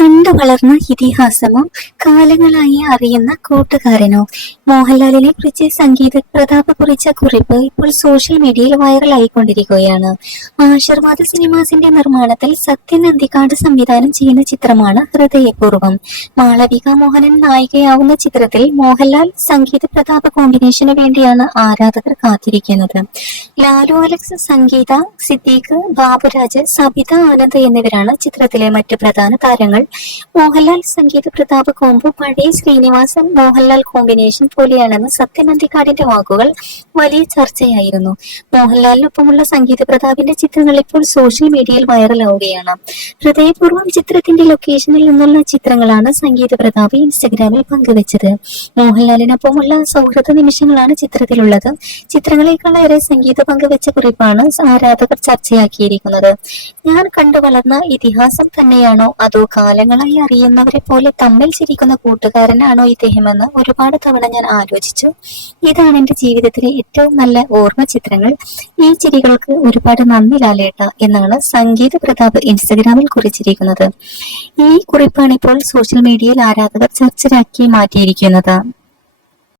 കണ്ടു വളർന്ന ഇതിഹാസമോ കാലങ്ങളായി അറിയുന്ന കൂട്ടുകാരനോ? മോഹൻലാലിനെ കുറിച്ച് സംഗീത പ്രതാപ് കുറിച്ച കുറിപ്പ് ഇപ്പോൾ സോഷ്യൽ മീഡിയയിൽ വൈറലായിക്കൊണ്ടിരിക്കുകയാണ്. ആശീർവാദ് സിനിമാസിന്റെ നിർമ്മാണത്തിൽ സത്യൻ അന്തിക്കാട് സംവിധാനം ചെയ്യുന്ന ചിത്രമാണ് ഹൃദയപൂർവ്വം. മാളവിക മോഹനൻ നായികയാവുന്ന ചിത്രത്തിൽ മോഹൻലാൽ സംഗീത പ്രതാപ് കോമ്പിനേഷന് വേണ്ടിയാണ് ആരാധകർ കാത്തിരിക്കുന്നത്. ലാലു അലക്സ്, സംഗീത, സിദ്ദീഖ്, ബാബുരാജ്, സബിത ആനന്ദ് എന്നിവരാണ് ചിത്രത്തിലെ മറ്റ് പ്രധാന താരങ്ങൾ. മോഹൻലാൽ സംഗീത പ്രതാപ് കോംബോ പഴയ ശ്രീനിവാസൻ മോഹൻലാൽ കോമ്പിനേഷൻ പോലെയാണെന്ന് സത്യൻ അന്തിക്കാടിന്റെ വാക്കുകൾ വലിയ ചർച്ചയായിരുന്നു. മോഹൻലാലിനൊപ്പമുള്ള സംഗീത പ്രതാപിന്റെ ചിത്രങ്ങൾ ഇപ്പോൾ സോഷ്യൽ മീഡിയയിൽ വൈറലാവുകയാണ്. ഹൃദയപൂർവ്വം ചിത്രത്തിന്റെ ലൊക്കേഷനിൽ നിന്നുള്ള ചിത്രങ്ങളാണ് സംഗീത പ്രതാപ് ഇൻസ്റ്റഗ്രാമിൽ പങ്കുവച്ചത്. മോഹൻലാലിനൊപ്പമുള്ള സൗഹൃദ നിമിഷങ്ങളാണ് ചിത്രത്തിലുള്ളത്. ചിത്രങ്ങളെക്കാളേറെ സംഗീത പങ്കുവച്ച കുറിപ്പാണ് ആരാധകർ ചർച്ചയാക്കിയിരിക്കുന്നത്. ഞാൻ കണ്ടു വളർന്ന ഇതിഹാസം തന്നെയാണോ അതോ കാലങ്ങളായി അറിയുന്നവരെ പോലെ തമ്മിൽ ചിരിക്കുന്ന കൂട്ടുകാരനാണോ ഇദ്ദേഹമെന്ന് ഒരുപാട് തവണ ഞാൻ ആലോചിച്ചു. ഇതാണ് എന്റെ ജീവിതത്തിലെ ഏറ്റവും നല്ല ഓർമ്മ ചിത്രങ്ങൾ. ഈ ചിരികൾക്ക് ഒരുപാട് നന്ദി ലാലേട്ട എന്നാണ് സംഗീത പ്രതാപ് ഇൻസ്റ്റഗ്രാമിൽ കുറിച്ചിരിക്കുന്നത്. ഈ കുറിപ്പാണ് ഇപ്പോൾ സോഷ്യൽ മീഡിയയിൽ ആരാധകർ ചർച്ചയാക്കി മാറ്റിയിരിക്കുന്നത്.